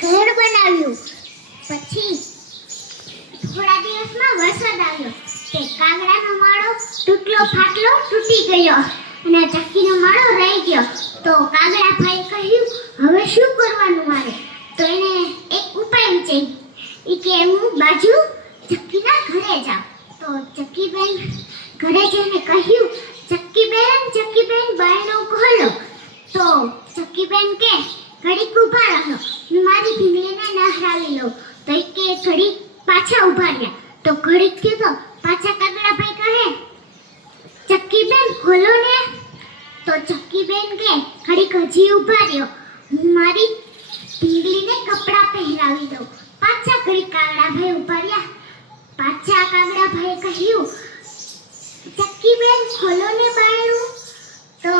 ઘર બનાવ્યું. પછી થોડા દિવસમાં વરસાદ આવ્યો. તે કાગડાનો માળો તૂટલો ફાટલો તૂટી ગયો અને ચક્કીનો માળો રહી ગયો. તો કાગડા ભાઈ કહ્યું, હવે શું કરવાનું મારે? તો એને એક ઉપાય વિચાર્યો. એ કે હું બાજુ ચક્કીના ઘરે જાઉં. તો ચક્કીબેન ઘરે જઈને કહ્યું, ચક્કીબેન બારણું ખોલો. તો ચક્કીબેન કે ઘડીક ઊભા રહો, હું મારી ભીંગલીને નહરાવી લઉં. તો એ કે ઘડીક પાછા ઊભા રહ્યા. તો ઘડીક થયું તો પાછા કાગડાભાઈ કહે, ચક્કીબેન ખોલો ને. તો ચક્કીબેન કે ઘડીક હજી ઊભા રહ્યો, હું મારી ભીંગલીને કપડાં પહેરાવી દઉં. પાછા ઘડીક કાગડાભાઈ ઊભા રહ્યા. પાછા કાગડાભાઈએ કહ્યું, ચક્કીબેન ખોલો ને બારણું. તો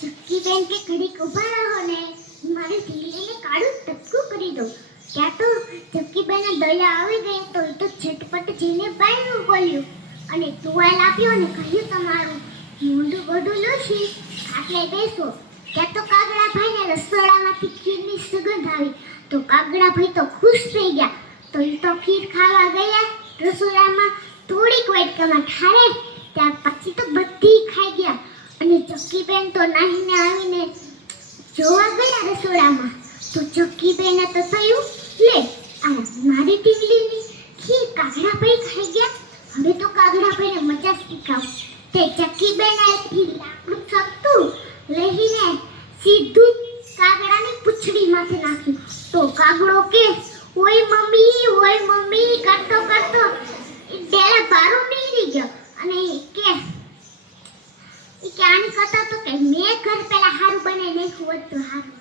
ચક્કીબેન કે ઘડીક ઊભા રહો ને, મારી ભીંગલીને કાળું ટપકું કરી દઉં. ત્યાં તો ચક્કીબેને દયા આવી ગઈ. તો એ તો ઝટપટ જઈને બારણું ખોલ્યું અને ટુવાલ આપ્યો અને કહ્યું, તમારું મોઢું બધું લૂછી ખાટલે બેસો. ત્યાં તો કાગડાભાઈને રસોડામાંથી ખીરની સુગંધ આવી. તો કાગડાભાઈ તો ખુશ થઈ ગયા. તો એ તો ખીર ખાવા ગયા રસોડામાં. થોડીક વાટકામાં ઠારે ત્યાર પછી તો બધી ખાઈ ગયા. અને ચક્કીબેન તો નાહીને આવીને જોવા ગયા રસોડામાં. તો ચક્કીબેને તો થયું, લે આ મારી ટીંગલીની ખીર કાગડાભાઈ ખાઈ ગયા. હવે તો કાગડાભાઈને મજા શીખાવ. તે ચક્કીબેને લાકડું સપતું લઈને સીધું કાગડાની પૂંછડીમાંથી નાખ્યું. તો કાગડો કે, ઓય મમ્મી કરતો ડેલા બારો નીકળી ગયો. અને કે આની કરતા તો કે મેં ઘર પેલા હારું બનાવી નાખ્યું હોત તો હારું.